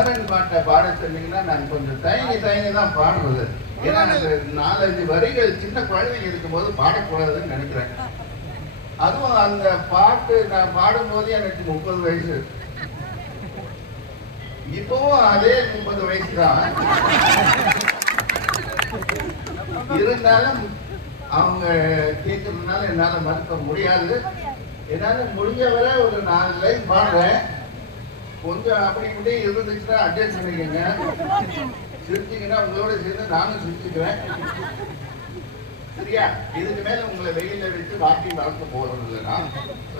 அமரன் பாட்டை பாட சொன்னீங்கன்னா நான் கொஞ்சம் தயங்கி தயங்கி தான் பாடுவது ஏன்னா நாலஞ்சு வரிகள் சின்ன குழந்தைங்க இருக்கும்போது பாடக்கூடாதுன்னு நினைக்கிறேன். அதுவும் அந்த பாட்டு நான் பாடும்போது எனக்கு முப்பது வயசு. இப்பவும் அதே முப்பது வயசு தான். இருந்தாலும் அவங்க கேட்கறதுனால என்னால மறுக்க முடியாது. என்னால முடிஞ்ச வரை ஒரு நாலு லைன் பாடுறேன். கொஞ்சம் அப்படி இப்படி இருந்துச்சுன்னா அட்ஜஸ்ட் பண்ணிக்கங்க. சிரிச்சிங்கன்னா உங்களோட சேர்ந்து நானும் சிரிச்சுக்கிறேன். சரியா? இதுக்கு மேல உங்களை வெயில வச்சு வாக்கிங் வளர்க்க போறது இல்லைன்னா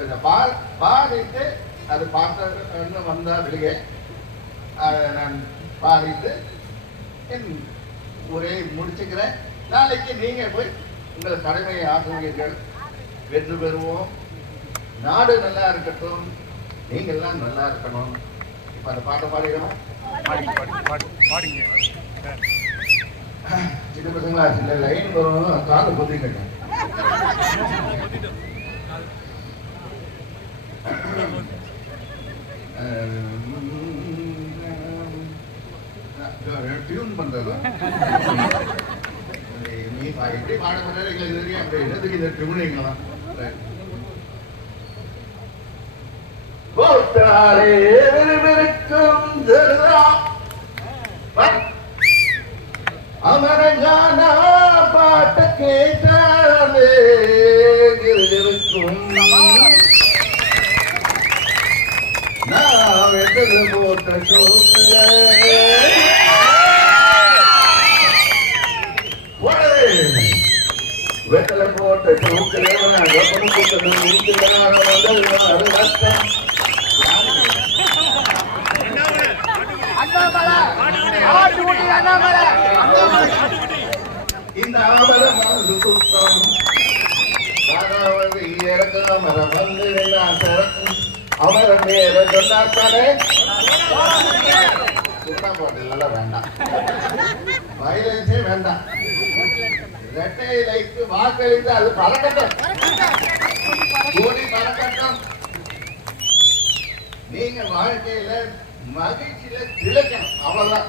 இதை பாதித்து அது பார்த்த வந்தா வெளியே. அதை நான் பாதித்து என் உரையை முடிச்சுக்கிறேன். நாளைக்கு நீங்க போய் உங்கள் கடமையை ஆசிரியர்கள் வெற்றி பெறுவோம். நாடு நல்லா இருக்கட்டும். நீங்க எல்லாம் நல்லா இருக்கணும். இப்ப அந்த பாட்டை பாடிடுவோம் பாடி பாடி பாடி பாடிங்க. சின்ன பசங்களா சில லைன் வரும். காது பொத்திக்கிட்டேன் டியூன் பண்றதா. நீ எப்படி பாட போறாரு எங்களுக்கு தெரியும். அப்படி என்னதுக்கு இந்த டியூனிங்களா போட்டாரே விறுவிறுக்கும் ஜெருதா. வா. அமரஞான பாட்டு கேட்டாலே நான் வெட்டது போட்ட சோத்துல. வெட்டல போட்ட இந்த ஆமர மனது சுத்தம் அதாவது இறக்காமர வந்து நான் திறக்கும் அமர மேல சொன்னாத்தானே சுத்தம் போட்டதெல்லாம் வேண்டாம். வயலன்ஸே வேண்டாம். ரெட்டை லைட்டு வாக்களித்து அது பறக்கட்டும். கூடி பறக்கட்டும். நீங்க வாழ்க்கையில மகிழ்ச்சியில திளைக்கணும். அவ்வளவுதான்.